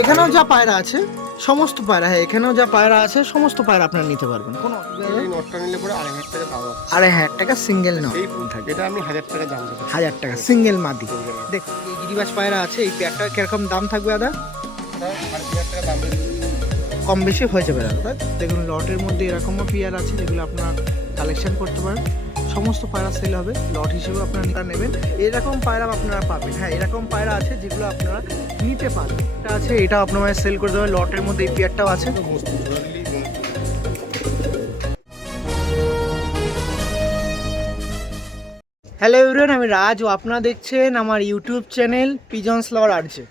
এখানেও যা পায়রা আছে সমস্ত পায়রা, হ্যাঁ এখানেও যা পায়রা আছে সমস্ত পায়রা আপনারা নিতে পারবেন, কোনো এই নটটা নিলে পরে 2,500 টাকা দাম আছে। 2,500 টাকা সিঙ্গেল নট এই এটা আমি 1,000 টাকা দাম দেবো। 1000 টাকা সিঙ্গেল মাদি। দেখুন এই গিরিবাজ পায়রা আছে, এই প্যাকটার কিরকম দাম থাকবে দাদা? 3,500 টাকা দাম দেবো। কম বেশি হয়ে যাবে দাদা। দেখুন লটের মধ্যে এরকমও পেয়ার আছে যেগুলো আপনারা কালেকশন করতে পারেন, সমস্ত পায়রা সেল হবে, লট হিসেবে আপনারা নেবেন। এরকম পায়রা আপনারা পাবেন, হ্যাঁ এরকম পায়রা আছে যেগুলো আপনারা নিতে পারবেন। এটা আছে, এটা আপনারা সেল করে দেবেন, লটের মধ্যে এই পেয়ারটাও আছে। হ্যালো এভরিওয়ান, আমি রাজ ও আপনারা দেখছেন আমার ইউটিউব চ্যানেল পিজনস লাভার আর্জে।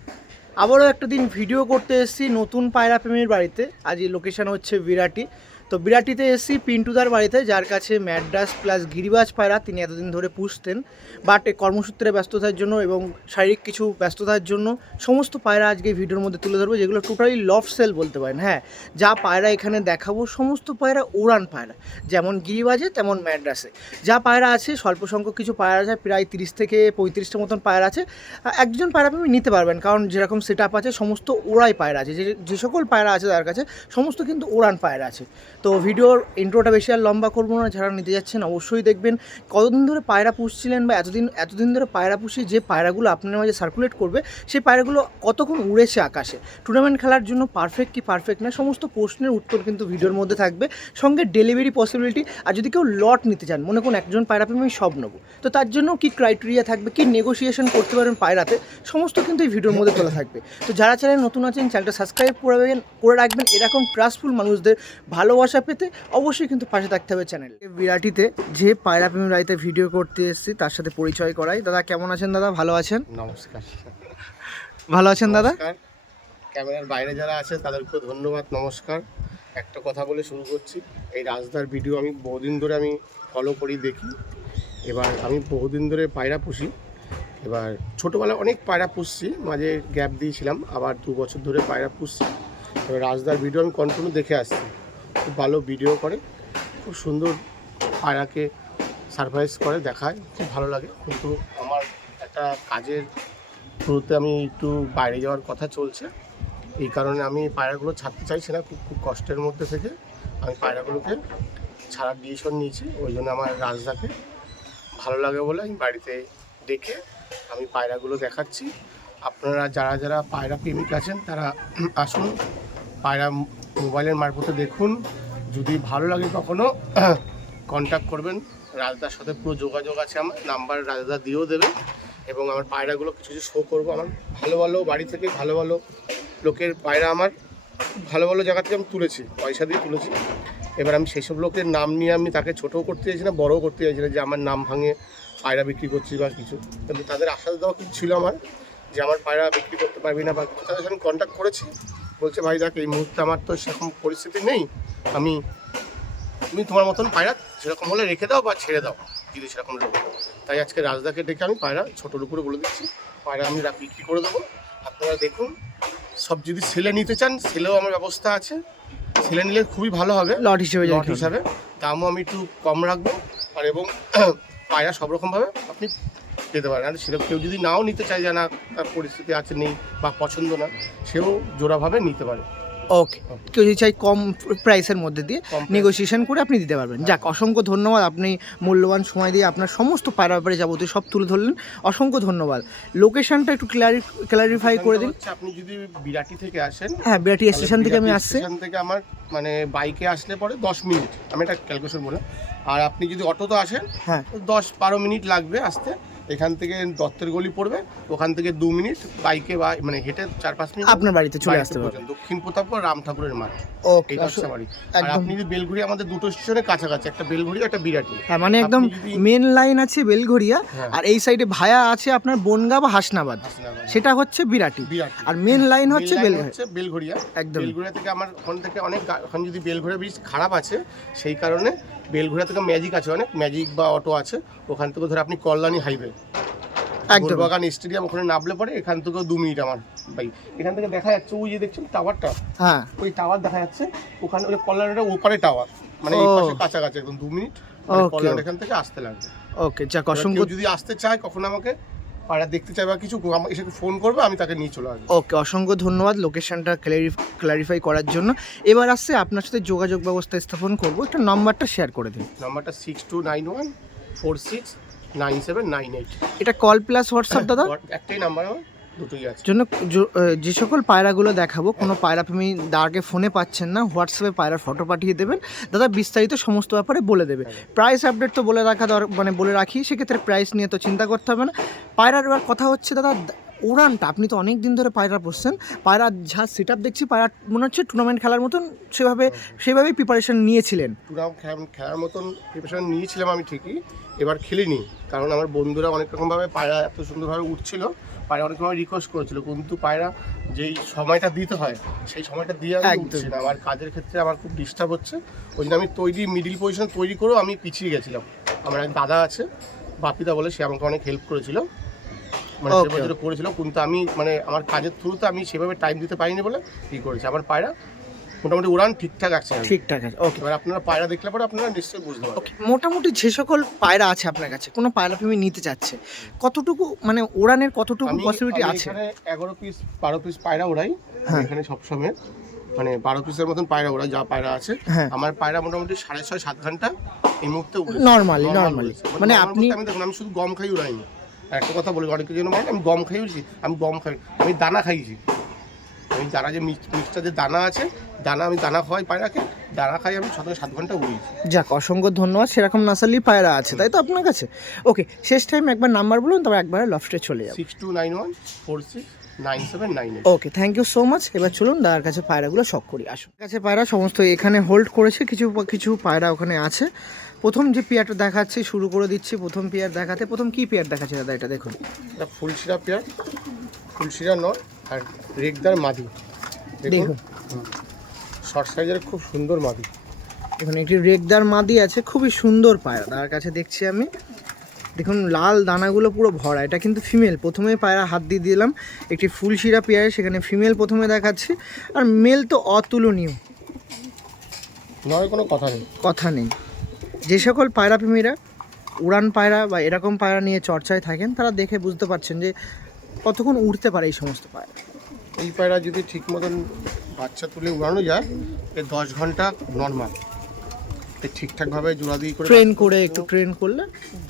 আবারও একটা দিন ভিডিও করতে এসেছি নতুন পায়রা প্রেমীর বাড়িতে। আজ এই লোকেশন হচ্ছে বিরাটি। তো বিরাটিতে এসেছি পিন্টুদার বাড়িতে, যার কাছে ম্যাড্রাস প্লাস গিরিবাজ পায়রা তিনি এতদিন ধরে পুষতেন, বাট এই কর্মসূত্রে ব্যস্ততার জন্য এবং শারীরিক কিছু ব্যস্ততার জন্য সমস্ত পায়রা আজকে ভিডিওর মধ্যে তুলে ধরবো, যেগুলো টোটালি লফট সেল বলতে পারেন। হ্যাঁ, যা পায়রা এখানে দেখাবো সমস্ত পায়রা উড়ান পায়রা, যেমন গিরিবাজে তেমন ম্যাড্রাসে যা পায়রা আছে। স্বল্প সংখ্যক কিছু পায়রা আছে, প্রায় 30 থেকে 35টা মতন পায়রা আছে। একজন পায়রা আপনি নিতে পারবেন, কারণ যেরকম সেট আপ আছে সমস্ত ওড়াই পায়রা আছে। যে সকল পায়রা আছে তার কাছে সমস্ত কিন্তু উড়ান পায়রা আছে। তো ভিডিওর ইন্ট্রোটা বেশি আর লম্বা করবো না, যারা নিতে যাচ্ছেন অবশ্যই দেখবেন কতদিন ধরে পায়রা পুষছিলেন, বা এতদিন ধরে পায়রা পুষি যে পায়রাগুলো আপনার মাঝে সার্কুলেট করবে সেই পায়রাগুলো কতক্ষণ উড়েছে আকাশে, টুর্নামেন্ট খেলার জন্য পারফেক্ট কি পারফেক্ট না, সমস্ত প্রশ্নের উত্তর কিন্তু ভিডিওর মধ্যে থাকবে, সঙ্গে ডেলিভারি পসিবিলিটি। আর যদি কেউ লট নিতে চান, মনে করুন একজন পায়রা পেয়ে আমি সব নেবো, তো তার জন্য কী ক্রাইটেরিয়া থাকবে, কী নেগোসিয়েশন করতে পারবেন পায়রাতে, সমস্ত কিন্তু এই ভিডিওর মধ্যে তোলা থাকবে। তো যারা চ্যানেল নতুন আছেন চ্যানেলটা সাবস্ক্রাইব করে রাখবেন, এরকম ট্রাস্টফুল মানুষদের ভালোবাসা পেতে অবশ্যই কিন্তু পাশে থাকতে হবে চ্যানেল। বিরাটিতে যে পায়রা প্রেমী বাড়িতে ভিডিও করতে এসেছি তার সাথে পরিচয় করাই। দাদা কেমন আছেন? দাদা ভালো আছেন? নমস্কার। ভালো আছেন দাদা? ক্যামেরার বাইরে যারা আছে তাদেরকেও ধন্যবাদ, নমস্কার। একটা কথা বলে শুরু করছি। এই রাজদার ভিডিও আমি বহুদিন ধরে আমি ফলো করি, দেখি। এবার আমি বহুদিন ধরে পায়রা পুষি। এবার ছোটোবেলায় অনেক পায়রা পুষছি, মাঝে গ্যাপ দিয়েছিলাম, আবার 2 বছর ধরে পায়রা পুষছি। এবার রাজদার ভিডিও আমি কন্টিনিউ দেখে আসছি। খুব ভালো ভিডিও করে, খুব সুন্দর পায়রাকে সারপ্রাইজ করে, দেখায়, খুব ভালো লাগে। কিন্তু আমার একটা কাজের থ্রুতে আমি একটু বাইরে যাওয়ার কথা চলছে, এই কারণে আমি পায়রাগুলো ছাড়তে চাইছি না। খুব কষ্টের মধ্যে থেকে আমি পায়রাগুলোকে ছাড়ার ডিসিশন নিয়েছি। ওই জন্য আমার রাজদাকে ভালো লাগে বলে আমি বাড়িতে ডেকে আমি পায়রাগুলো দেখাচ্ছি। আপনারা যারা যারা পায়রা প্রেমিক আছেন তারা আসুন, পায়রা মোবাইলের মারফতে দেখুন। যদি ভালো লাগে কখনো কন্ট্যাক্ট করবেন, রাজদার সাথে পুরো যোগাযোগ আছে, আমার নাম্বার রাজদা দিয়েও দেবে। এবং আমার পায়রাগুলো কিছু কিছু শো করবো। আমার ভালো ভালো বাড়ি থেকে ভালো ভালো লোকের পায়রা, আমার ভালো ভালো জায়গা থেকে আমি তুলেছি, পয়সা দিয়ে তুলেছি। এবার আমি সেই সব লোকের নাম নিয়ে আমি তাকে ছোটোও করতে চাইছি না, বড়ও করতে চাইছি না যে আমার নাম ভাঙে পায়রা বিক্রি করছি বা কিছু। কিন্তু তাদের আশ্বাস দেওয়া কিছু ছিল আমার, যে আমার পায়রা বিক্রি করতে পারবি না বা কিছু। তাদের সাথে কন্ট্যাক্ট করেছি, বলছে ভাই দেখ এই মুহূর্তে আমার তো সেরকম পরিস্থিতি নেই, তুমি তোমার মতন পায়রা সেরকম হলে রেখে দাও বা ছেড়ে দাও যদি সেরকম লোক। তাই আজকে রাজদাকে ডেকে আমি পায়রা ছোটোর উপরে বলে দিচ্ছি, পায়রা আমি বিক্রি করে দেবো। আপনারা দেখুন, সব যদি সেলে নিতে চান সেলেও আমার ব্যবস্থা আছে, সেলে নিলে খুবই ভালো হবে। লট হিসেবে দামও আমি একটু কম রাখবো। আর এবং পায়রা সব রকমভাবে আপনি পেতে পারেন। আর সেরকম কেউ যদি নাও নিতে চায়, যে না তার পরিস্থিতি আছে নেই বা পছন্দ না, সেও জোড়াভাবে নিতে পারে। ওকে, কেউ যদি চাই কম প্রাইসের মধ্যে দিয়ে নেগোসিয়েশন করে আপনি দিতে পারবেন। যাক, অসংখ্য ধন্যবাদ, আপনি মূল্যবান সময় দিয়ে আপনার সমস্ত পায়রা ব্যাপারে যাবতীয় সব তুলে ধরলেন, অসংখ্য ধন্যবাদ। লোকেশনটা একটু ক্লারিফাই করে দিন। আপনি যদি বিরাটি থেকে আসেন, হ্যাঁ বিরাটি স্টেশন থেকে আমি আসছি, স্টেশন থেকে আমার মানে বাইকে আসলে পরে 10 মিনিট, আমি এটা ক্যালকুলেশন বলে। আর আপনি যদি অটোতে আসেন, হ্যাঁ 10-12 মিনিট লাগবে আসতে। এখান থেকে দত্তের গলি পড়বে, ওখান থেকে 2 মিনিট বাইকে বা মানে হেঁটে 4-5 মিনিট আপনার বাড়িতে চলে আসতে পারবেন। দক্ষিণ প্রতাপগড় রাম ঠাকুরের মাঠ। ওকে, বাড়ি। আর আপনি যদি বেলঘড়িয়া, আমাদের দুটো স্টেশনের কাছাকাছি, একটা বেলঘড়িয়া একটা বিরাটি। হ্যাঁ মানে একদম মেন লাইন আছে বেলঘড়িয়া, আর এই সাইডে ভায়া আছে আপনার বনগা বা হাসনাবাদ, সেটা হচ্ছে বিরাটি। আর মেন লাইন হচ্ছে বেলঘড়িয়া। একদম বেলঘড়িয়া থেকে আমার ওখান থেকে অনেক, এখন যদি বেলঘড়িয়া ব্রিজ খারাপ আছে সেই কারণে বেলঘড়িয়া থেকে ম্যাজিক আছে, অনেক ম্যাজিক বা অটো আছে, ওখান থেকে ধরে আপনি কল্যাণী হাইওয়ে একদম বাগান স্টেডিয়াম ওখানে নামলে পরে এখান থেকে 2 মিনিট আমার ভাই। এখান থেকে দেখা যাচ্ছে ওই যে দেখছেন টাওয়ারটা, হ্যাঁ ওই টাওয়ার দেখা যাচ্ছে, ওখানে ওই কল্যাণীর ওপারে টাওয়ার, মানে এই পাশে কাছাকাছি একদম 2 মিনিট কল্যাণ এখান থেকে আসতে লাগবে। ওকে, যাক অসংখ্য। যদি আসতে চায় কখন আমাকে পায়রা দেখতে চাই বা কিছু এসে ফোন করবে, আমি তাকে নিয়ে চলে আসবো। ওকে, অসংখ্য ধন্যবাদ লোকেশনটা ক্লারিফাই করার জন্য। এবার আসছে আপনার সাথে যোগাযোগ ব্যবস্থা স্থাপন করবো, একটা নাম্বারটা শেয়ার করে দিন। নাম্বারটা 6291469798। এটা কল প্লাস হোয়াটসঅ্যাপ দাদা? একটাই নাম্বার আমার, দুটোই আছে। জন্য যে সকল পায়রাগুলো দেখাবো, কোনো পায়রা প্রেমী দাদাকে ফোনে পাচ্ছেন না, হোয়াটসঅ্যাপে পায়রার ফটো পাঠিয়ে দেবেন, দাদা বিস্তারিত সমস্ত ব্যাপারে বলে দেবে। প্রাইস আপডেট তো বলে রাখা মানে বলে রাখি, সেক্ষেত্রে প্রাইস নিয়ে তো চিন্তা করতে হবে না। পায়রার এবার কথা হচ্ছে দাদা উড়ানটা, আপনি তো অনেক দিন ধরে পায়রা পুষছেন, পায়রা যা সেট আপ দেখছি পায়রা মনে হচ্ছে টুর্নামেন্ট খেলার মতন সেভাবেই প্রিপারেশন নিয়েছিলেন। খেলার মতন প্রিপারেশন নিয়েছিলাম আমি ঠিকই, এবার খেলিনি, কারণ আমার বন্ধুরা অনেক রকমভাবে পায়রা এত সুন্দরভাবে উঠছিল, পায়রা অনেকভাবে রিকোয়েস্ট করেছিল, কিন্তু পায়রা যেই সময়টা দিতে হয় সেই সময়টা দিয়ে আমি উঠছি না। আমার কাজের ক্ষেত্রে আমার খুব ডিস্টার্ব হচ্ছে, ওই জন্য আমি মিডিল পজিশন তৈরি করেও আমি পিছিয়ে গেছিলাম। আমার এক দাদা আছে বাপিদা বলে, সে আমাকে অনেক হেল্প করেছিল, মানে সেভাবে করেছিল, কিন্তু আমি মানে আমার কাজের থ্রুতে আমি সেভাবে টাইম দিতে পারিনি বলে কী করেছি। আমার পায়রা মোটামুটি উড়ান ঠিকঠাক আছে। ওকে, এবার আপনারা পায়রা দেখলে পরে আপনারা নিশ্চয়ই বুঝতে পারবেন। মোটামুটি যে সকল পায়রা আছে আপনার কাছে, কোনো পায়রা প্রেমী নিতে চাচ্ছে, কতটুকু মানে উড়ানের কতটুকু পসিবিলিটি আছে? এখানে 11 পিস 12 পিস পায়রা ওড়াই এখানে সবসময়, মানে 12 পিসের মতন পায়রা ওড়াই যা পায়রা আছে। আমার পায়রা মোটামুটি 6.5-7 ঘন্টা এই মুহূর্তে নর্মালি মানে আপনি আমি দেখুন, আমি শুধু গম খাই উড়াইনি। একটা কথা বলি, অনেকের জন্য মানে আমি গম খাই উড়ছি, আমি গম খাই, আমি দানা খাইছি। আমি দানা যে মিক্সটা যে দানা আছে, আমি দানা খাওয়াই পায়রাকে, দানা খাই আমি 7 ঘন্টা উড়িয়েছি। যাক, অসংখ্য ধন্যবাদ। সেরকম নাসালি পায়রা আছে তাই তো আপনার কাছে? ওকে, শেষ টাইম একবার নাম্বার বলুন, তবে একবার লফটে চলে যাবো। 6291469798। ওকে, থ্যাংক ইউ সো মাচ। এবার চলুন দাদার কাছে পায়রাগুলো শখ করি। আসুন, কাছে পায়রা সমস্ত এখানে হোল্ড করেছে, কিছু পায়রা ওখানে আছে। প্রথম যে পেয়ারটা দেখাচ্ছি, শুরু করে দিচ্ছি প্রথম পেয়ার দেখাতে। প্রথম কি পেয়ার দেখাচ্ছে দাদা? এটা দেখুন, এটা ফুলশিরা পেয়ার, ফুলশিরা নর আর রেগদার মাদি। দেখুন শর্ট সাইজের খুব সুন্দর মাদি। এখানে একটি রেগদার মাদি আছে, খুবই সুন্দর পায়রা তার কাছে দেখছি আমি। দেখুন লাল দানাগুলো পুরো ভরা, এটা কিন্তু ফিমেল। প্রথমে পায়রা হাত দিয়ে দিলাম একটি ফুলশিরা পেয়ারে, সেখানে ফিমেল প্রথমে দেখাচ্ছি, আর মেল তো অতুলনীয়, নয় কোনো কথা নেই। যে সকল পায়রা প্রেমীরা উড়ান পায়রা বা এরকম পায়রা নিয়ে চর্চায় থাকেন, তারা দেখে বুঝতে পারছেন যে কতক্ষণ উড়তে পারে এই সমস্ত পায়রা। এই পায়রা যদি ঠিক মতন বাচ্চা তুলে উড়ানো যায়, এই 10 ঘন্টা নর্মাল, ঠিকঠাকভাবে জোড়া দিয়ে করে একটু ট্রেন করলে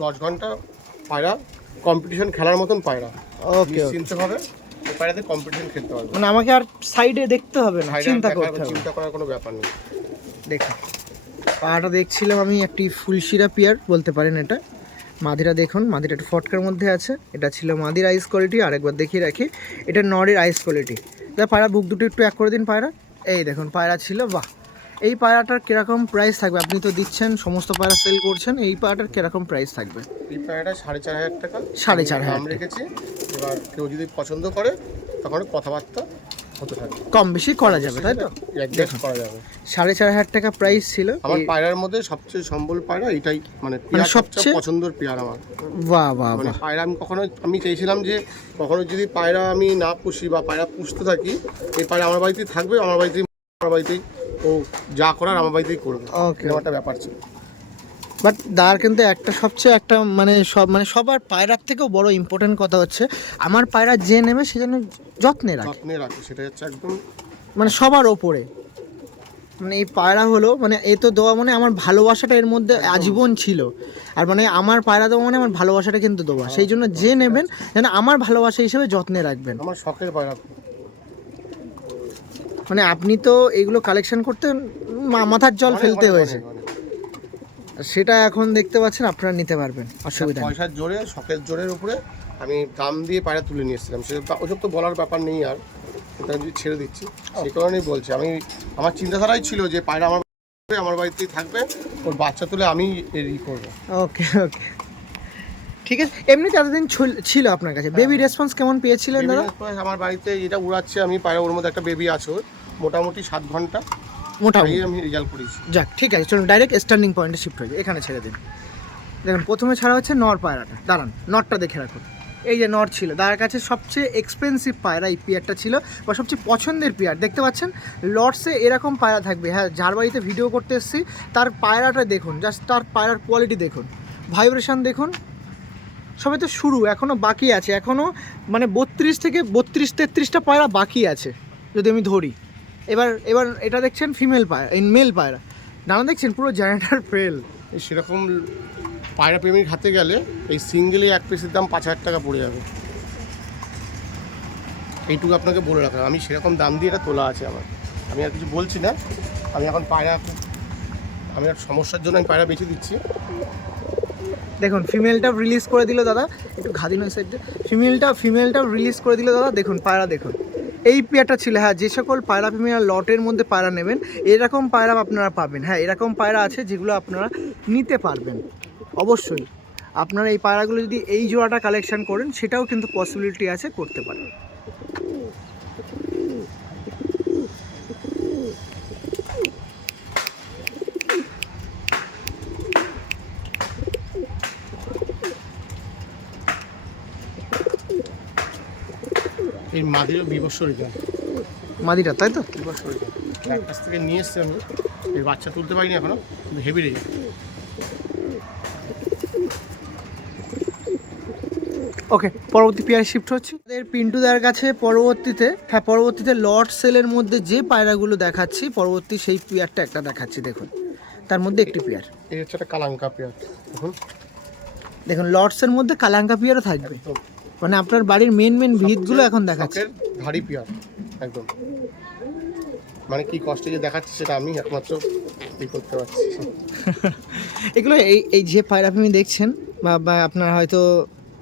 10 ঘন্টা পায়রা কম্পিটিশন খেলার মতন পায়রা। ওকে, চিন্তাভাবে এই পায়রাতে কম্পিটিশন খেলতে পারবে, মানে আমাকে আর সাইডে দেখতে হবে না, চিন্তা করার কোনো ব্যাপার নেই। দেখুন পায়রাটা দেখছিলাম আমি, একটি ফুলশিরা পেয়ার বলতে পারেন এটা। মাদিরা দেখুন, মাদিরা একটু ফটকার মধ্যে আছে। এটা ছিল মাদির আইস কোয়ালিটি, আরেকবার দেখিয়ে রাখি, এটা নরের আইস কোয়ালিটি। তা পায়রা বুক দুটো একটু এক করে দিন পায়রা। এই দেখুন পায়রা ছিল, বাহ। এই পায়রাটার কীরকম প্রাইস থাকবে? আপনি তো দিচ্ছেন, সমস্ত পায়রা সেল করছেন, এই পায়রাটার কীরকম প্রাইস থাকবে? এই পায়রাটা 4,500 টাকা। 4,500 দাম রেখেছি। এবার কেউ যদি পছন্দ করে তখন কথাবার্তা হতে থাকে, কম বেশি করা যাবে, তাই তো? অ্যাডজাস্ট করা যাবে। 4,500 টাকা প্রাইস ছিল। আমার পায়রার মধ্যে সবচেয়ে সম্বল পায়রা এটাই, মানে সবচেয়ে পছন্দের পেয়ার আমার। বাহ বাহ, মানে পায়রা আমি চেয়েছিলাম যে কখনো যদি পায়রা আমি না পুষি বা পায়রা পুষতে থাকি, এই পায়রা আমার বাড়িতেই থাকবে, আমার বাড়িতেই ও যা করার আমার বাড়িতেই করবে। ওকে, একটা ব্যাপার ছিল। বাট দাঁড় কিন্তু সবচেয়ে একটা মানে সবার পায়রার থেকেও বড় ইম্পর্টেন্ট কথা হচ্ছে, আমার পায়রা যে নেবে সে যেন যত্নে রাখে, সেটা হচ্ছে একদম মানে সবার ওপরে। মানে এই পায়রা হলো মানে এ তো দেওয়া, মানে আমার ভালোবাসাটা এর মধ্যে আজীবন ছিল। আর মানে আমার পায়রা দেওয়া মানে আমার ভালোবাসাটা কিন্তু দেওয়া, সেই জন্য যে নেবেন যেন আমার ভালোবাসা হিসেবে যত্নে রাখবেন। আমার শখের পায়রা। মানে আপনি তো এগুলো কালেকশন করতে মাথার জল ফেলতে হয়েছে, সেটা এখন দেখতে পাচ্ছেন আপনারা নিতে পারবেন, অসুবিধা নেই। পয়সার জোরে, শখের জোরের উপরে আমি দাম দিয়ে পায়রা তুলে নিয়ে এসেছিলাম, সেটা ওসব তো বলার ব্যাপার নেই, আর সেটা আমি ছেড়ে দিচ্ছি। সেই কারণেই বলছি, আমার চিন্তাধারাই ছিল যে পায়রা আমার বাড়িতেই থাকবে, ওর বাচ্চা তুলে আমি করবো। ওকে ওকে, ঠিক আছে। এমনিতে এতদিন ছিল আপনার কাছে, বেবি রেসপন্স কেমন পেয়েছিলেন দাদা? আমার বাড়িতে এটা উড়াচ্ছে আমি পায়রা, ওর মধ্যে একটা বেবি আছে, মোটামুটি 7 ঘন্টা মোটামুটি আমি রেজাল্ট করেছি। যাক, ঠিক আছে, চলুন ডাইরেক্ট স্ট্যান্ডিং পয়েন্টে শিফট হয়ে যায়, এখানে ছেড়ে দিন। দেখুন প্রথমে ছাড়া হচ্ছে নর পায়রাটা, দাঁড়ান নরটা দেখে রাখুন। এই যে নর ছিল তার কাছে সবচেয়ে এক্সপেন্সিভ পায়রা এই পেয়ারটা ছিল, বা সবচেয়ে পছন্দের পেয়ার। দেখতে পাচ্ছেন লর্ডসে এরকম পায়রা থাকবে। হ্যাঁ, যার বাড়িতে ভিডিও করতে এসেছি তার পায়রাটা দেখুন, জাস্ট তার পায়রার কোয়ালিটি দেখুন, ভাইব্রেশন দেখুন, সবে তো শুরু, এখনও বাকি আছে, এখনও মানে 32-33টা পায়রা বাকি আছে যদি আমি ধরি। এবার এবার এটা দেখছেন ফিমেল পায়রা, এই মেল পায়রা, ডানা দেখছেন পুরো জায়ান্টার ফেল। সেরকম পায়রা প্রেমীর হাতে গেলে এই সিঙ্গেলে এক পিসের দাম 5,000 টাকা পড়ে যাবে, এইটুকু আপনাকে বলে রাখলাম। আমি সেরকম দাম দিয়ে এটা তোলা আছে আমার, আমি আর কিছু বলছি না। আমি এখন পায়রা, আমি আর সমস্যার জন্য আমি পায়রা বেছে দিচ্ছি। দেখুন ফিমেলটা রিলিজ করে দিল দাদা, একটু ঘাদি নয় সাইডে, ফিমেলটা রিলিজ করে দিল দাদা। দেখুন পায়রা দেখুন, এই পেয়ারটা ছিল। হ্যাঁ, যে সকল পায়রা প্রেমীরা লটের মধ্যে পায়রা নেবেন এরকম পায়রা আপনারা পাবেন। হ্যাঁ, এরকম পায়রা আছে যেগুলো আপনারা নিতে পারবেন। অবশ্যই আপনারা এই পায়রাগুলো যদি এই জোড়াটা কালেকশন করেন সেটাও কিন্তু পসিবিলিটি আছে, করতে পারেন। এই মাদিরও বিবর্ষরিকা, মাদিটা তাই তো? বিবর্ষরিকা তার কাছ থেকে নিয়ে এসছি আমি, এর বাচ্চা তুলতে পারিনি এখনো, কিন্তু হেভি রেঞ্জ। ওকে, পরবর্তী পেয়ার শিফট হচ্ছে আমাদের পিন্টুদার কাছে। পরবর্তীতে লট সেলের মধ্যে যে পায়রাগুলো দেখাচ্ছি, পরবর্তী সেই পেয়ারটা একটা দেখাচ্ছি। দেখুন তার মধ্যে একটি পেয়ার, এই হচ্ছে একটা কালাঙ্কা পেয়ার। দেখুন লটসের মধ্যে কালাঙ্কা পেয়ারও থাকবে, মানে আপনার বাড়ির মেন ভিতগুলো এখন দেখাচ্ছে। ধাড়ি পেয়ার একদম, মানে কি কষ্টে যে দেখাচ্ছি সেটা আমি একমাত্র কি করতে পারছি। এগুলো এই যে পায়রা আপনি দেখছেন বা আপনার হয়তো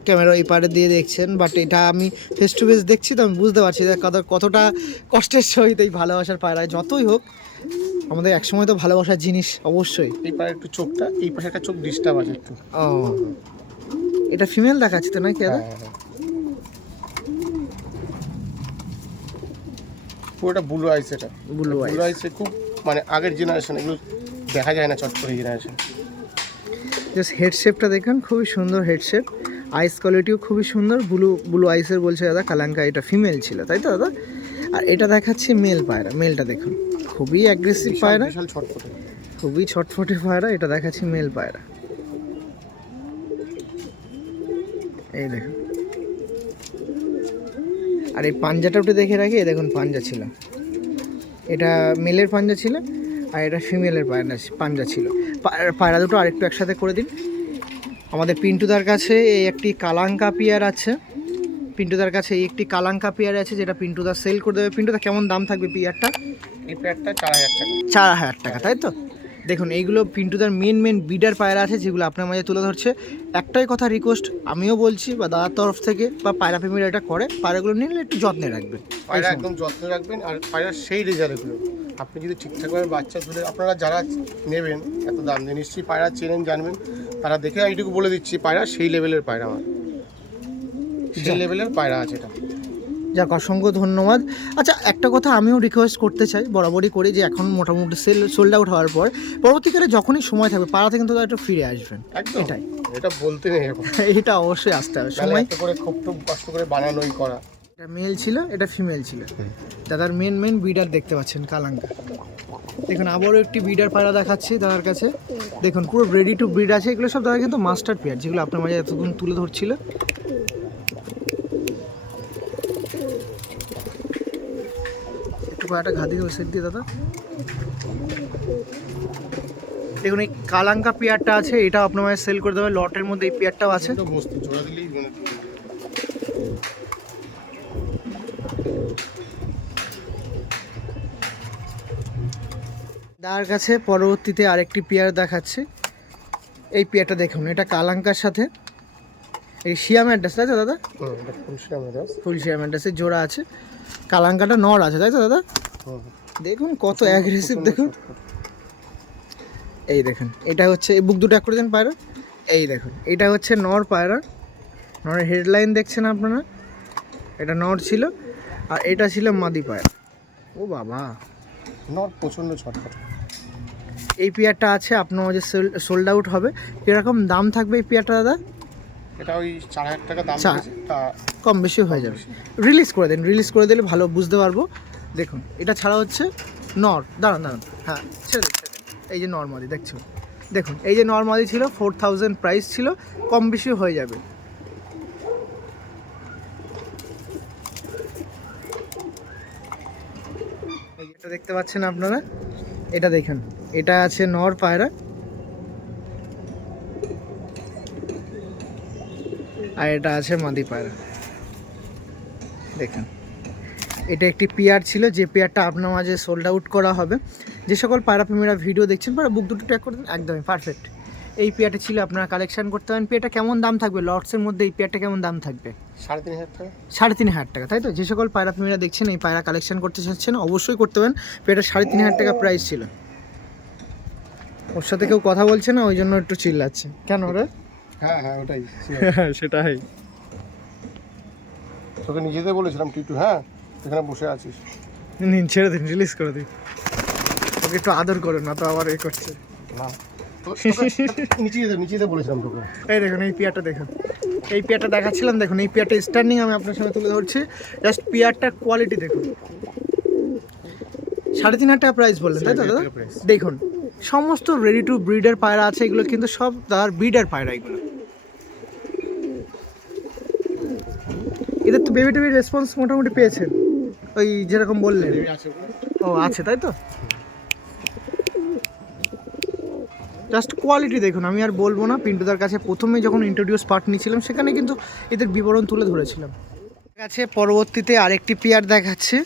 ক্যামেরা এই পারে দিয়ে দেখছেন, বাট এটা আমি ফেস টু ফেস দেখছি, তো আমি বুঝতে পারছি যে কতটা কষ্টের সহিত এই ভালোবাসার পায়রা। যতই হোক আমাদের একসময় তো ভালোবাসার জিনিস অবশ্যই। এই পায়ে একটু চোখটা, এই পাশে একটা চোখ ডিস্টার্ব আছে একটু। ও, এটা ফিমেল দেখাচ্ছে তো নাকি দাদা? পুরোটা ব্লু আইস, এটা ব্লু আইসে খুব মানে আগের জেনারেশন, এগুলো দেখা যায় না চট করে জেনারেশন। জাস্ট হেড শেপটা দেখুন, খুবই সুন্দর হেড শেপ, আইস কোয়ালিটিও খুবই সুন্দর। ব্লু আইসের বলছে দাদা কালাঙ্কা, এটা ফিমেল ছিল তাই তো দাদা? আর এটা দেখাচ্ছি মেল পায়রা, মেলটা দেখুন খুবই অ্যাগ্রেসিভ পায়রা, খুবই ছটফটে পায়রা। এটা দেখাচ্ছি মেল পায়রা, এই দেখুন। আর এই পাঞ্জাটা একটু দেখে রাখি, এই দেখুন পাঞ্জা ছিল, এটা মেলের পাঞ্জা ছিল আর এটা ফিমেলের পাঞ্জা ছিল। পায়রা দুটো আরেকটু একসাথে করে দিন। আমাদের পিন্টুদার কাছে এই একটি কালাঙ্কা পেয়ার আছে, পিন্টুদার কাছে এই একটি কালাঙ্কা পেয়ার আছে যেটা পিন্টুদা সেল করে দেবে। পিন্টুদা কেমন দাম থাকবে পেয়ারটা? এই পেয়ারটা 4,000 টাকা। 4,000 টাকা তাই তো? দেখুন এইগুলো পিন্টুদার মেন বিডার পায়রা আছে যেগুলো আপনার মাঝে তুলে ধরছে। একটাই কথা রিকোয়েস্ট আমিও বলছি বা দাদার তরফ থেকে বা পায়রা প্রেমীরা এটা করে, পায়রাগুলো নিলে একটু যত্নে রাখবেন, পায়রা একদম যত্নে রাখবেন। আর পায়রার সেই রেজাল্টগুলো আপনি যদি ঠিকঠাকভাবে বাচ্চা তুলে, আপনারা যারা নেবেন এত দাম দিয়ে নিশ্চয়ই পায়রা চেনেন জানবেন, তারা দেখে এইটুকু বলে দিচ্ছি পায়রা সেই লেভেলের পায়রা, আমার সেই লেভেলের পায়রা আছে এটা। যাক, অসংখ্য ধন্যবাদ। আচ্ছা, একটা কথা আমিও রিকোয়েস্ট করতে চাই, বরাবরই করি, যে এখন মোটামুটি সোল্ড আউট হওয়ার পর পরবর্তীকালে যখনই সময় থাকবে পাড়াতে কিন্তু একটু ফিরে আসবেন। এটাই, এটা বলতে নেই, এটা অবশ্যই আসতে হবে সময় করে খুব কষ্ট করে বানানোই করা। এটা মেল ছিল, এটা ফিমেল ছিল। দাদার মেন বিডার দেখতে পাচ্ছেন কালাঙ্কা। দেখুন আবারও একটি বিডার পায়রা দেখাচ্ছি দাদার কাছে। দেখুন পুরো রেডি টু ব্রিড আছে। এগুলো সব দাদা কিন্তু মাস্টার পেয়ার, যেগুলো আপনার মাঝে এতক্ষণ তুলে ধরছিল। একটা ঘাদি সেট দিয়ে দাদা। দেখুন এই কালাঙ্কা পেয়ারটা আছে, এটা আপনার মাঝে সেল করে দেবে। লটের মধ্যে এই পেয়ারটাও আছে। দাদার কাছে পরবর্তীতে আরেকটি পেয়ার দেখাচ্ছি। এই পেয়ারটা দেখুন, এটা কালাঙ্কার সাথে এই শিয়া ম্যাড্রাস তাই তো দাদা? ফুল শিয়া ম্যাড্রাসের জোড়া আছে। কালাঙ্কাটা নর আছে তাই তো দাদা? দেখুন কত অ্যাগ্রেসিভ, দেখুন এই দেখুন। এটা হচ্ছে এই বুক দুটো এক করে দেন পায়রা, এই দেখুন এটা হচ্ছে নর পায়রা। নরের হেডলাইন দেখছেন আপনারা, এটা নর ছিল আর এটা ছিল মাদি পায়রা। ও বাবা, নর প্রচণ্ড ছটফট। এই পেয়ারটা আছে আপনার মাঝে সোল্ড আউট হবে। কীরকম দাম থাকবে এই পেয়ারটা দাদা? এটা ওই 4,000 টাকা দাম, কম বেশি হয়ে যাবে। রিলিজ করে দেন, রিলিজ করে দিলে ভালো বুঝতে পারবো। দেখুন এটা ছাড়া হচ্ছে নর, দাঁড়ান হ্যাঁ ছেড়ে দিন। এই যে নর্মালি দেখছো, দেখুন এই যে নর্মালি ছিল 4,000 প্রাইস ছিল, কম বেশি হয়ে যাবে। এটা দেখতে পাচ্ছেন আপনারা, এটা দেখেন, এটা আছে নর পায়রা আর এটা আছে মাদি পায়রা। দেখেন, এটা একটি পেয়ার ছিল, যে পেয়ারটা আপনার মাঝে সোল্ড আউট করা হবে। যে সকল পায়রা প্রেমীরা ভিডিও দেখছেন তারা বুক দুটো ট্র্যাক করে দেন, একদমই পারফেক্ট। এই পেয়ারটা ছিল, আপনারা কালেকশন করতে পারেন। পেয়ারটা কেমন দাম থাকবে লটসের মধ্যে, এই পেয়ারটা কেমন দাম থাকবে? 3,500 টাকা। 3,500 টাকা, তাই তো? যে সকল পায়রা প্রেমীরা দেখছেন এই পায়রা কালেকশন করতে চাচ্ছেন অবশ্যই করতে পারেন। পেয়ারটা 3,500 টাকা প্রাইস ছিল। ওর সাথে কেউ কথা বলছে না, ওই জন্য একটু চিল্লাচ্ছে। কেন রে? হ্যাঁ ওটাই সেটাই। তোকে নিজেতে বলেছিলাম টিটু, হ্যাঁ এখানে বসে আছিস। নিন, ছেড়ে দিন, রিলিজ করে দিন। ওকে একটু আদর করুন, না তো আবার এ করছে। না নিচে বলেছিলাম তোকে। এই দেখুন, এই পেয়ারটা দেখুন, এই পেয়ারটা দেখাচ্ছিলাম, দেখুন এই পেয়ারটা স্ট্যান্ডিং আমি আপনার সামনে তুলে ধরছি। জাস্ট পেয়ারটার কোয়ালিটি দেখুন। 3,500 টাকা প্রাইস বললেন, তাই তো দাদা? দেখুন, সমস্ত রেডি টু ব্রিডের পায়রা আছে, এগুলো কিন্তু সব তার ব্রিডের পায়রা। এগুলো এদের তো বেবি টেবি রেসপন্স মোটামুটি পেয়েছেন, ওই যেরকম বললেন। ও আছে, তাই তো? জাস্ট কোয়ালিটি দেখুন, আমি আর বলবো না। পিন্টুদার কাছে প্রথমে যখন ইন্ট্রোডিউস পার্ট নিয়েছিলাম সেখানে কিন্তু এদের বিবরণ তুলে ধরেছিলাম। কাছে পরবর্তীতে আরেকটি পেয়ার দেখাচ্ছে,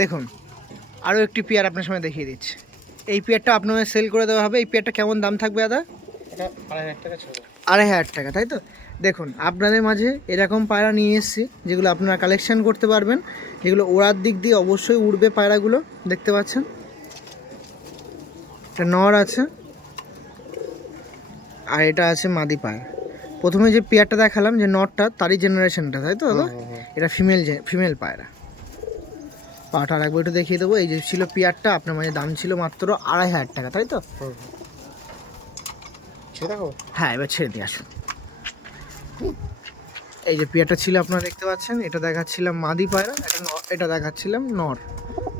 দেখুন আরও একটি পেয়ার আপনার সময় দেখিয়ে দিচ্ছি। এই পেয়ারটা আপনাদের সেল করে দেওয়া হবে। এই পেয়ারটা কেমন দাম থাকবে দাদা? 2,500 টাকা, তাই তো? দেখুন, আপনাদের মাঝে এরকম পায়রা নিয়ে এসেছি যেগুলো আপনারা কালেকশন করতে পারবেন, যেগুলো ওড়ার দিক দিয়ে অবশ্যই উড়বে পায়রাগুলো। দেখতে পাচ্ছেন, এটা নর আছে আর এটা আছে মাদি পায়রা। প্রথমে যে পেয়ারটা দেখালাম, যে নটটা, তারই জেনারেশনটা, তাই তো দাদা? এটা ফিমেল পায়রা। পাটা আর একবার একটু দেখিয়ে দেবো। এই যে ছিল পেয়ারটা, আপনার মাঝে দাম ছিল মাত্র 2,500 টাকা, তাই তো? হ্যাঁ, এবার ছেড়ে দিয়ে আসুন। এই যে পেয়ারটা ছিল আপনারা দেখতে পাচ্ছেন, এটা দেখাচ্ছিলাম মাদি পায়রা, এটা দেখাচ্ছিলাম নর।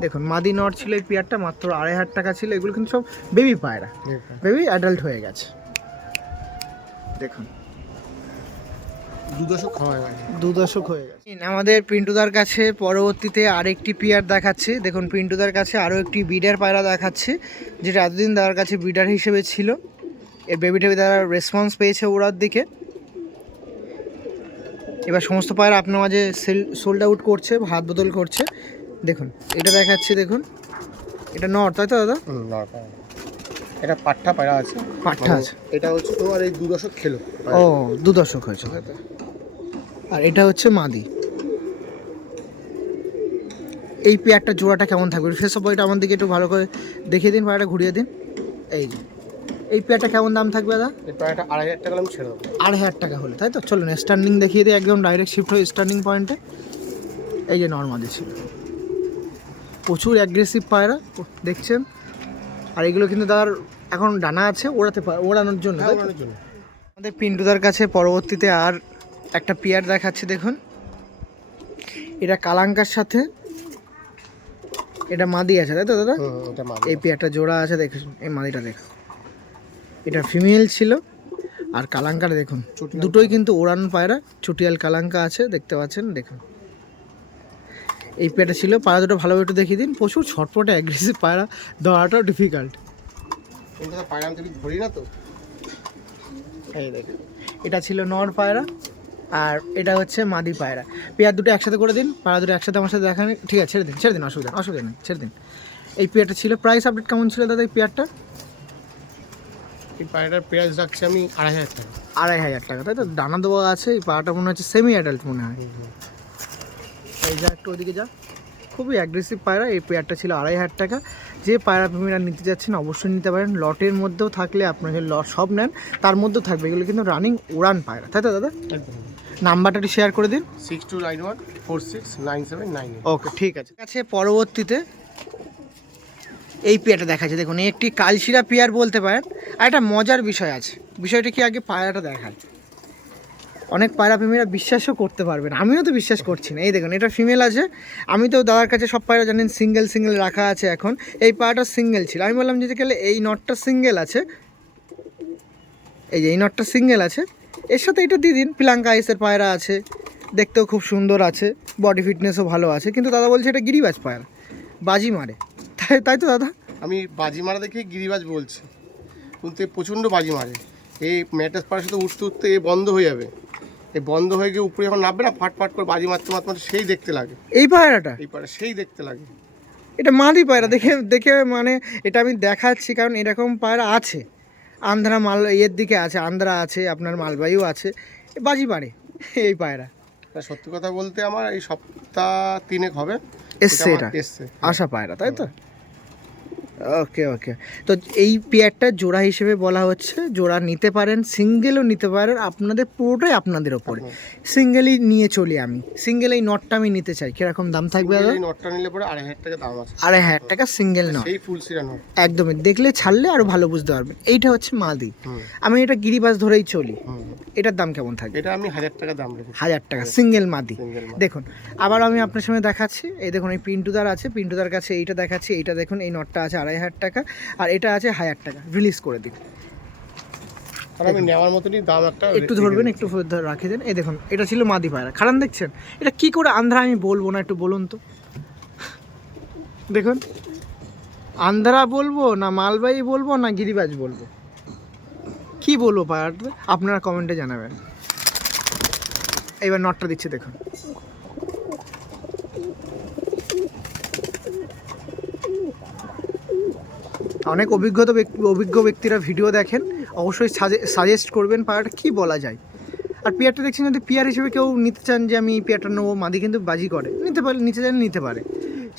দেখুন, মাদি নর ছিল এই পেয়ারটা, মাত্র 2,500 টাকা ছিল। এগুলো কিন্তু সব বেবি পায়রা, বেবি অ্যাডাল্ট হয়ে গেছে। দেখুন, 2 দশক খাওয়া হয়ে গেছে, 2 দশক হয়ে গেছে। আমাদের পিন্টুদার কাছে পরবর্তীতে আরেকটি পেয়ার দেখাচ্ছি। দেখুন, পিন্টুদার কাছে আরও একটি বিডার পায়রা দেখাচ্ছি, যেটা এতদিন তার কাছে বিডার হিসেবে ছিল। এর বেবি টেবি তারা রেসপন্স পেয়েছে ওড়ার দিকে। এবার সমস্ত পায়রা আপনার মাঝে সোল্ড আউট করছে, হাত বদল করছে। দেখুন, এটা দেখাচ্ছি, দেখুন এটা নর, তাই তো দাদা? এটা পাঠা পায়রা আছে, পাঠা আছে। এটা হচ্ছে তোমার এই 2 দশক খেলো। ও, 2 দশক হয়েছে। আর এটা হচ্ছে মাদি। এই পেয়ারটা জোড়াটা কেমন থাকবে? ফেস অফ বয়টা আমার দিকে একটু ভালো করে দেখিয়ে দিন, পায়রাটা ঘুরিয়ে দিন। এই যে এই পেয়ারটা কেমন দাম থাকবে দাদা? এই পায়রাটা 2,500 টাকা আমি ছেড়ে দেবো। 2,500 টাকা হলে, তাই তো? চলুন স্ট্যান্ডিং দেখিয়ে দিই, একদম ডাইরেক্ট শিফট হয়ে স্ট্যান্ডিং পয়েন্টে। এই যে নর্মাদি ছিল, প্রচুর অ্যাগ্রেসিভ পায়রা দেখছেন। আর এগুলো কিন্তু তার এখন ডানা আছে ওড়ানোর জন্য। আমাদের পিন্টুদার কাছে পরবর্তীতে আর একটা পেয়ার দেখাচ্ছি, দেখুন এটা কালাঙ্কার সাথে এটা মাদি আছে, তাই তো দাদা? এই পেয়ারটা জোড়া আছে, দেখুন এই মাদিটা দেখুন, এটা ফিমেল ছিল। আর কালাঙ্কার দেখুন, দুটোই কিন্তু ওড়ানো পায়রা, চুটিয়াল কালাঙ্কা আছে, দেখতে পাচ্ছেন। দেখুন, এই পেয়ারটা ছিল। পায়রা দুটো ভালোভাবে একটু দেখিয়ে দিন। প্রচুর ছটপটে অ্যাগ্রেসিভ পায়রা, ধরাটাও ডিফিকাল্ট। পায়রা আমি ধরি না তো। এই দেখুন, এটা ছিল নর পায়রা আর এটা হচ্ছে মাদি পায়রা। পেয়ার দুটো একসাথে করে দিন, পায়রা দুটো একসাথে আমার সাথে দেখান। ঠিক আছে, ছেড়ে দিন, অসুবিধা নেই, ছেড়ে দিন। এই পেয়ারটা ছিল। প্রাইস আপডেট কেমন ছিল দাদা এই পেয়ারটা? এই পায়রাটার প্রাইস রাখছি আমি 2,500 টাকা। 2,500 টাকা, তাই তো? ডানা দেওয়া আছে। এই পায়রাটা মনে হচ্ছে সেমি অ্যাডাল্ট মনে হয়। এই যা, একটু ওদিকে যা। খুবই অ্যাগ্রেসিভ পায়রা। এই পেয়ারটা ছিল 2,500 টাকা। যে পায়রা প্রেমীরা নিতে যাচ্ছেন অবশ্যই নিতে পারেন। লটের মধ্যেও থাকলে আপনাকে লট সব নেন, তার মধ্যেও থাকবে। এগুলো কিন্তু রানিং উড়ান পায়রা, তাই তো দাদা? নাম্বারটা একটু শেয়ার করে দিন। 6291469798। ওকে, ঠিক আছে। পরবর্তীতে এই পেয়ারটা দেখাচ্ছে, দেখুন এই একটি কালশিরা পেয়ার বলতে পারেন। আর একটা মজার বিষয় আছে, বিষয়টা কি আগে পায়রাটা দেখায়। অনেক পায়রা প্রেমীরা বিশ্বাসও করতে পারবেন, আমিও তো বিশ্বাস করছি না। এই দেখুন, এটা ফিমেল আছে। আমি তো দাদার কাছে সব পায়রা জানেন সিঙ্গেল রাখা আছে। এখন এই পায়রাটা সিঙ্গেল ছিল। আমি বললাম যে গেলে এই নটটা সিঙ্গেল আছে, এই যে এই নটটা সিঙ্গেল আছে, এর সাথে এটা দিয়ে দিন। পিলাঙ্কা আইসের পায়রা আছে, দেখতেও খুব সুন্দর আছে, বডি ফিটনেসও ভালো আছে। কিন্তু দাদা বলছে এটা গিরিবাজ পায়রা, বাজি মারে, তাই তাই তো দাদা? আমি বাজি মারা দেখে গিরিবাজ বলছি, কিন্তু এ প্রচণ্ড বাজি মারে। এই ম্যাটাস পাড়ার সাথে উঠতে উঠতে এ বন্ধ হয়ে যাবে, এই বন্ধ হয়ে গিয়ে উপরে যখন নামবে না, ফাট ফাট করে বাজি মারতে মারতে মারতে সেই দেখতে লাগে। এই পায়রাটা? এই পাড়া সেই দেখতে লাগে। এটা মাদি পায়রা দেখে দেখে মানে এটা আমি দেখাচ্ছি, কারণ এরকম পায়রা আছে আন্ধ্রা মাল এর দিকে আছে, আন্ধ্রা আছে, আপনার মালবাহীও আছে, বাজি পারে এই পায়রা। তা সত্যি কথা বলতে আমার এই সপ্তাহ 3 হবে এসছে, আমার এটা এসছে। আশা পায়রা, তাই তো? ওকে ওকে। তো এই পেয়ারটা জোড়া হিসেবে বলা হচ্ছে, জোড়া নিতে পারেন, সিঙ্গেলও নিতে পারেন, আপনাদের পুরোটাই আপনাদের ওপরে। সিঙ্গেলই নিয়ে চলি আমি, সিঙ্গেল এই নটটা আমি নিতে চাই, কিরকম দাম থাকবে দাদা? এই নটটা নিলে পরে 2,500 টাকা দাম আছে। 2,500 টাকা সিঙ্গেল নট, সেই ফুল সিরা নট, একদমই দেখলে ছাড়লে আরো ভালো বুঝতে পারবেন। এইটা হচ্ছে মাদি, আমি এটা গিরিবাজ ধরেই চলি। এটার দাম কেমন থাকবে? এটা আমি 1,000 টাকা দাম রেখেছি। 1,000 টাকা সিঙ্গেল মাদি। সিঙ্গেল মাল। দেখুন আবার আমি আপনার সামনে দেখাচ্ছি, এই দেখুন এই পিন্টুদার আছে, পিন্টুদার কাছে এইটা দেখাচ্ছি, এইটা দেখুন এই নটটা আছে 2,500 টাকা, আর এটা আছে 1,000 টাকা। রিলিজ করে দিন, আর আমি নেওয়ার মতনই দাম একটা একটু ধরবেন, একটু রাখে দেন। এই দেখুন এটা ছিল মাদি পায়রা, খারান দেখছেন? এটা কি করে আন্ধ্রা আমি বলবো না, একটু বলুন তো। দেখুন আন্ধ্রা বলবো না মালবাহী বলবো না গিরিবাজ বলবো, কি বলবো পায়রাটা আপনারা কমেন্টে জানাবেন। এবার নটটা দিচ্ছে দেখুন, অনেক অভিজ্ঞ ব্যক্তিরা ভিডিও দেখেন, অবশ্যই সাজেস্ট করবেন পায়রাটা কি বলা যায়। আর পেয়ারটা দেখছেন, যদি পেয়ার হিসেবে কেউ নিতে চান যে আমি এই পেয়ারটা নেবো, মাদি কিন্তু বাজি করে, নিতে পারে, নিতে চান নিতে পারে।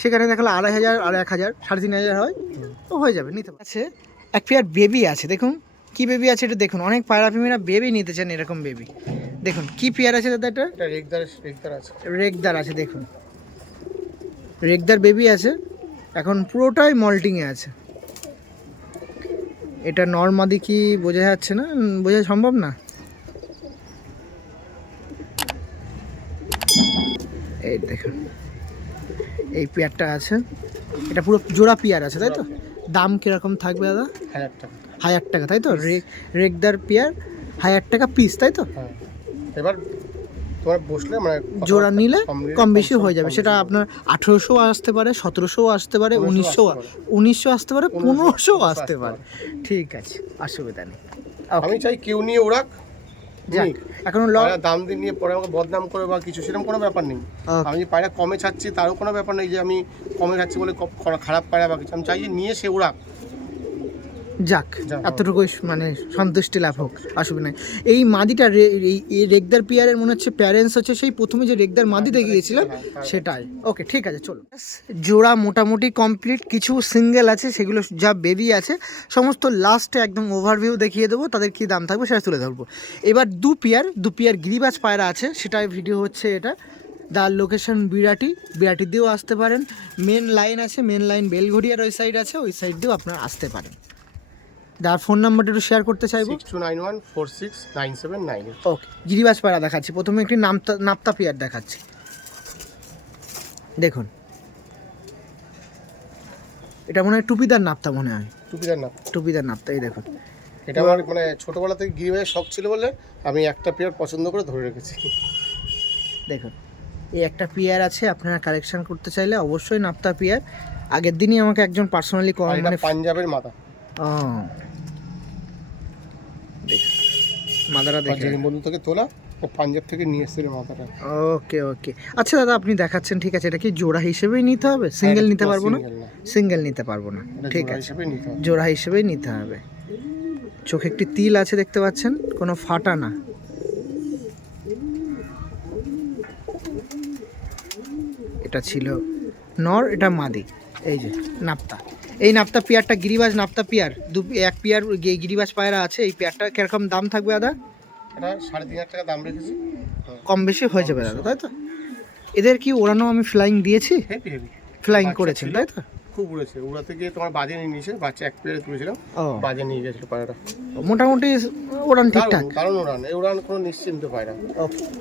সেখানে দেখালো 2,500 আর 1,000, 3,500 হয়, তো হয়ে যাবে, নিতে পারে। আছে এক পেয়ার বেবি আছে, দেখুন কি বেবি আছে এটা দেখুন। অনেক পায়রা প্রেমীরা বেবি নিতে চান, এরকম বেবি দেখুন কি পেয়ার আছে দাদা? এটা এটা রেগদার আছে। রেগদার আছে, দেখুন রেগদার বেবি আছে, এখন পুরোটাই মল্টিংয়ে আছে। এটা নর্মাদি কি বোঝা যাচ্ছে না, বোঝা সম্ভব না। এই দেখুন এই পেয়ারটা আছে, এটা পুরো জোড়া পেয়ার আছে, তাই তো? দাম কিরকম থাকবে দাদা? 1,000 টাকা। 1,000 টাকা, তাই তো? রেগদার পেয়ার 1,000 টাকা পিস, তাই তো? হ্যাঁ, এবার তোমার বসলে মানে জোড়া নিলে কম বেশি হয়ে যাবে, সেটা আপনার 1,800 আসতে পারে, 1,700 আসতে পারে, 1,900 আসতে পারে, 1,500 আসতে পারে। ঠিক আছে, অসুবিধা নেই। আমি চাই কেউ নিয়ে ওরাক, যাক, এখন দাম দিয়ে নিয়ে পরে আমাকে বদনাম করে বা কিছু, সেরকম কোনো ব্যাপার নেই। আমি যে পায়রা কমে ছাড়ছি তারও কোনো ব্যাপার নেই যে আমি কমে ছাড়ছি বলে খারাপ পায়রা বা কিছু। আমি চাই যে নিয়ে সে ওরাক, যাক, এতটুকুই মানে সন্তুষ্টি লাভ হোক, অসুবিধা নেই। এই মাদিটা এই রেগদার পেয়ারের মনে হচ্ছে প্যারেন্টস হচ্ছে সেই প্রথমে যে রেগদার মাদি দেখে গিয়েছিলাম সেটাই। ওকে ঠিক আছে, চলো। জোড়া মোটামুটি কমপ্লিট, কিছু সিঙ্গেল আছে, সেগুলো যা বেবি আছে সমস্ত লাস্টে একদম ওভারভিউ দেখিয়ে দেবো, তাদের কী দাম থাকবে সেটা তুলে ধরবো। এবার দু পেয়ার গিরিবাজ পায়রা আছে, সেটাই ভিডিও হচ্ছে এটা। তার লোকেশন বিরাটি দিয়েও আসতে পারেন, মেন লাইন আছে, মেন লাইন বেলঘড়িয়ার ওই সাইড আছে, ওই সাইড দিয়েও আপনারা আসতে পারেন। তার ফোন নাম্বারটা একটু শেয়ার করতে চাইবো। 6291469798। ওকে, গিরিবাজ পায়রা দেখাচ্ছি, প্রথমে একটি নাপ্তা পেয়ার দেখাচ্ছি, দেখুন এটা মনে হয় টুপিদার নাপ্তা, মনে হয় টুপিদার নাপ্তা। এই দেখুন, এটা আমার মানে ছোটোবেলা থেকে গিরিবাজের শখ ছিল বলে আমি একটা পেয়ার পছন্দ করে ধরে রেখেছি। দেখুন এই একটা পেয়ার আছে, আপনারা কালেকশন করতে চাইলে অবশ্যই নাপ্তা পেয়ার। আগের দিনই আমাকে একজন পার্সোনালি মানে পাঞ্জাবের মাথা, মাদারা দেখে বন্ধু থেকে তোলা, পাঞ্জাব থেকে নিয়ে এসেছিল মাথাটা। ওকে ওকে, আচ্ছা দাদা আপনি দেখাচ্ছেন, ঠিক আছে। এটা কি জোড়া হিসেবেই নিতে হবে? সিঙ্গেল নিতে পারবো না? সিঙ্গেল নিতে পারবো না, ঠিক আছে, জোড়া হিসেবেই নিতে হবে। চোখে একটি তিল আছে দেখতে পাচ্ছেন, কোনো ফাটা না। এটা ছিল নর, এটা মাদি। এই যে নাপ্তা, এই নাপ্তা পেয়ারটা গিরিবাজ নাপ্তা পেয়ার, এক পেয়ার গিরিবাজ পায়রা আছে। এই পেয়ারটা কিরকম দাম থাকবে দাদা? এটা 3,500 টাকা দাম রেখেছি, কম বেশি হয়ে যাবে দাদা, তাই তো? এদের কি ওড়ানো আমি ফ্লাইং দিয়েছি? ফ্লাইং করেছেন, তাই তো? খুব উড়েছে, উড়াতে গিয়ে তোমার বাজে নিয়ে নিয়েছে, বাচ্চা এক পেয়ারে তুলেছিলাম, বাজে নিয়ে গেছিল পায়রাটা। মোটামুটি ওড়ান ঠিকঠাক? কারণ এই উড়ান কোনো নিশ্চিন্ত পায়রা।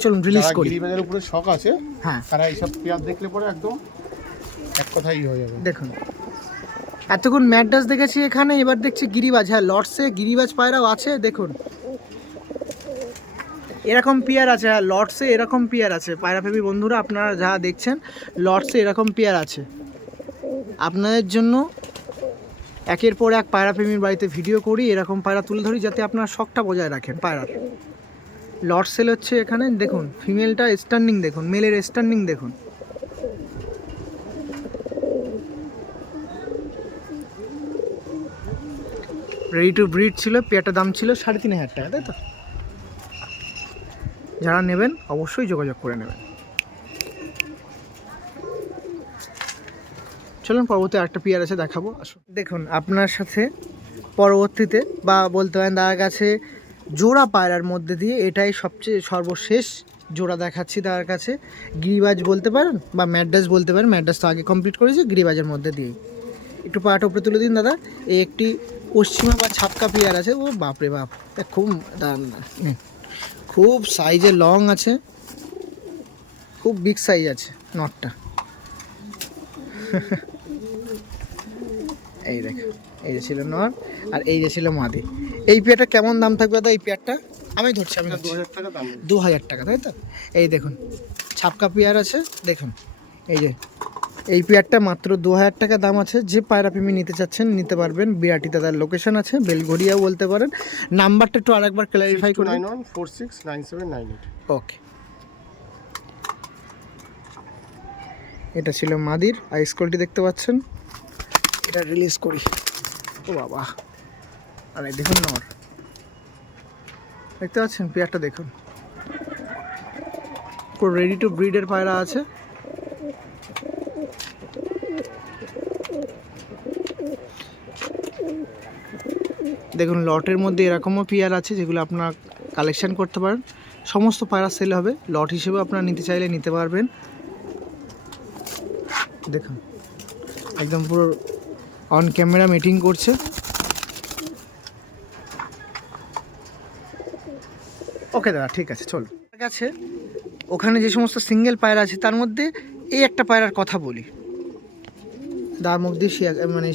চলুন রিলিজ করি। গিরিবাজের উপরে শখ আছে, হ্যাঁ, তারা এইসব পেয়ার দেখলে পরে একদম এক কথাই হয়ে যাবে। দেখুন এতক্ষণ ম্যাডাস দেখেছি এখানে, এবার দেখছি গিরিবাজ। হ্যাঁ, লর্ডসে গিরিবাজ পায়রাও আছে, দেখুন এরকম পেয়ার আছে। হ্যাঁ, লর্ডসে এরকম পেয়ার আছে। পায়রাপ্রেমী বন্ধুরা আপনারা যা দেখছেন, লর্ডসে এরকম পেয়ার আছে, আপনাদের জন্য একের পর এক পায়রা প্রেমীর বাড়িতে ভিডিও করি, এরকম পায়রা তুলে ধরি যাতে আপনার শখটা বজায় রাখেন পায়রার। লট সেল হচ্ছে এখানে, দেখুন ফিমেলটা স্ট্যান্ডিং দেখুন, মেলের স্ট্যান্ডিং দেখুন। রেডি টু ব্রিড ছিল, পেয়ারটার দাম ছিল 3,500 টাকা, তাই তো? যারা নেবেন অবশ্যই যোগাযোগ করে নেবেন। চলুন পরবর্তী আরেকটা পেয়ার আছে দেখাবো, আসুন। দেখুন আপনার সাথে পরবর্তীতে বা বলতে পারেন তার কাছে জোড়া পায়রার মধ্যে দিয়ে এটাই সবচেয়ে সর্বশেষ জোড়া দেখাচ্ছি তার কাছে। গিরিবাজ বলতে পারেন বা ম্যাড্রাস বলতে পারেন, ম্যাড্রাস তো আগে কমপ্লিট করেছে, গিরিবাজের মধ্যে দিয়েই। একটু পাটা উপরে তুলে দিন দাদা। এই একটি পশ্চিমা বা ছাপকা পেয়ার আছে, ও বাপরে বাপ, খুব দারুণ, খুব সাইজে লং আছে, খুব বিগ সাইজ আছে নটটা। এই দেখো, এই যে ছিল নর আর এই যে ছিল মাদি। এই পেয়ারটা কেমন দাম থাকবে দাদা? এই পেয়ারটা আমি ধরছি 2,000 টাকা দাম। 2,000 টাকা, তাই তো? এই দেখুন ছাপকা পেয়ার আছে, দেখুন এই যে এই পেয়ারটা মাত্র 2,000 টাকা দাম আছে। যে পায়রা প্রেমী নিতে চাচ্ছেন নিতে পারবেন। বিরাটি দাদার লোকেশন আছে, বেলঘড়িয়াও বলতে পারেন। নাম্বারটা একটু আরেকবার ক্লারিফাই করে। 9291469798। ওকে, এটা ছিল মাদির আইস কোয়ালিটি দেখতে পাচ্ছেন। এটা রিলিজ করি, ও বাবা, আর এই দেখুন নর দেখতে পাচ্ছেন, পেয়ারটা দেখুন, পুরো রেডি টু ব্রিডের পায়রা আছে। দেখুন লটের মধ্যে এরকমও পেয়ার আছে যেগুলো আপনার কালেকশন করতে পারেন। সমস্ত পায়রা সেল হবে, লট হিসেবে আপনারা নিতে চাইলে নিতে পারবেন। দেখুন একদম পুরো অন ক্যামেরা মিটিং করছে। ওকে দাদা, ঠিক আছে, চলো। ঠিক আছে, ওখানে যে সমস্ত সিঙ্গেল পায়রা আছে তার মধ্যে এই একটা পায়রার কথা বলি, তার মধ্যে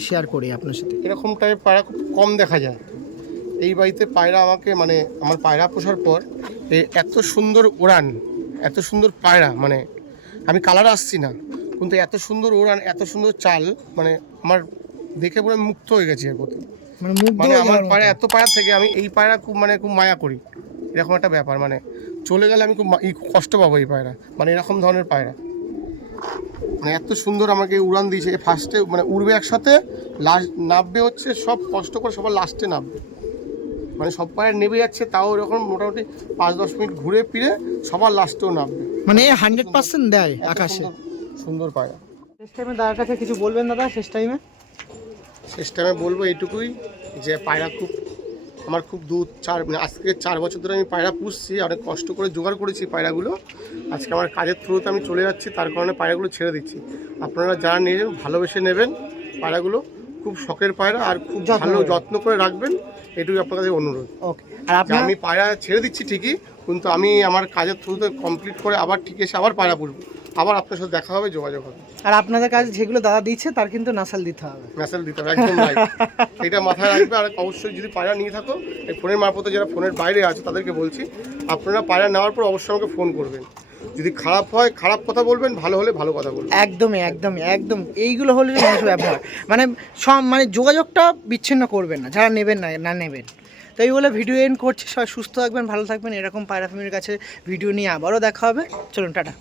শেয়ার করি আপনার সাথে। এরকম টাইপের পায়রা খুব কম দেখা যায় এই বাড়িতে। পায়রা আমাকে আমার পায়রা পোষার পর এত সুন্দর উড়ান, এত সুন্দর পায়রা, আমি কালার আসছি না, কিন্তু এত সুন্দর উড়ান, এত সুন্দর চাল, আমার দেখে পুরো মুক্ত হয়ে গেছি এর প্রতি। আমার পায়রা, এত পায়রা থেকে আমি এই পায়রা খুব মায়া করি। এরকম একটা ব্যাপার, চলে গেলে আমি খুব কষ্ট পাবো এই পায়রা, এরকম ধরনের পায়রা। এত সুন্দর আমাকে উড়ান দিয়েছে। ফার্স্টে উড়বে একসাথে, লাস্ট নামবে হচ্ছে সব কষ্ট করে সবার লাস্টে নামবে। সব পায়রা নেমে যাচ্ছে, তাও এরকম মোটামুটি 5-10 মিনিট ঘুরে ফিরে সবার লাস্টেও নামবে। 100% দেয় আকাশে। সুন্দর পায়রা। শেষ টাইমে দাদার কাছে কিছু বলবেন দাদা? শেষ টাইমে বলবো এইটুকুই যে পায়রা আমার খুব আজকে 4 বছর ধরে আমি পায়রা পুষছি, অনেক কষ্ট করে জোগাড় করেছি পায়রাগুলো। আজকে আমার কাজের থ্রুতে আমি চলে যাচ্ছি, তার কারণে পায়রাগুলো ছেড়ে দিচ্ছি। আপনারা যারা নেবেন ভালোবেসে নেবেন পায়রাগুলো, খুব শখের পায়রা, আর খুব ভালো যত্ন করে রাখবেন, এটুকুই আপনার কাছে অনুরোধ। ওকে, আর আমি পায়রা ছেড়ে দিচ্ছি ঠিকই, কিন্তু আমি আমার কাজের থ্রুতে কমপ্লিট করে আবার ঠিক এসে আবার পায়রা পুষবো, আবার আপনার সাথে দেখা হবে, যোগাযোগ হবে। আর আপনাদের কাছে যেগুলো দাদা দিচ্ছে তার কিন্তু নাসাল দিতে হবে, একদম রাইট। এটা মাথায় রাখবে। আর অবশ্যই যদি পায়রা নিয়ে থাকো, এই ফোনের মারফতে যারা ফোনের বাইরে আছে তাদেরকে বলছি, আপনারা পায়রা নেওয়ার পর অবশ্যই আমাকে ফোন করবেন। যদি খারাপ হয় খারাপ কথা বলবেন, ভালো হলে ভালো কথা বলবেন। একদম এইগুলো হলে মানুষের ব্যবহার, যোগাযোগটা বিচ্ছিন্ন করবেন না যারা নেবেন না নেবেন। তো এই বলে ভিডিও এন্ড করছি। সবাই সুস্থ থাকবেন, ভালো থাকবেন। এরকম পায়রা ফ্যামিলির কাছে ভিডিও নিয়ে আবারও দেখা হবে। চলুন, টাটা।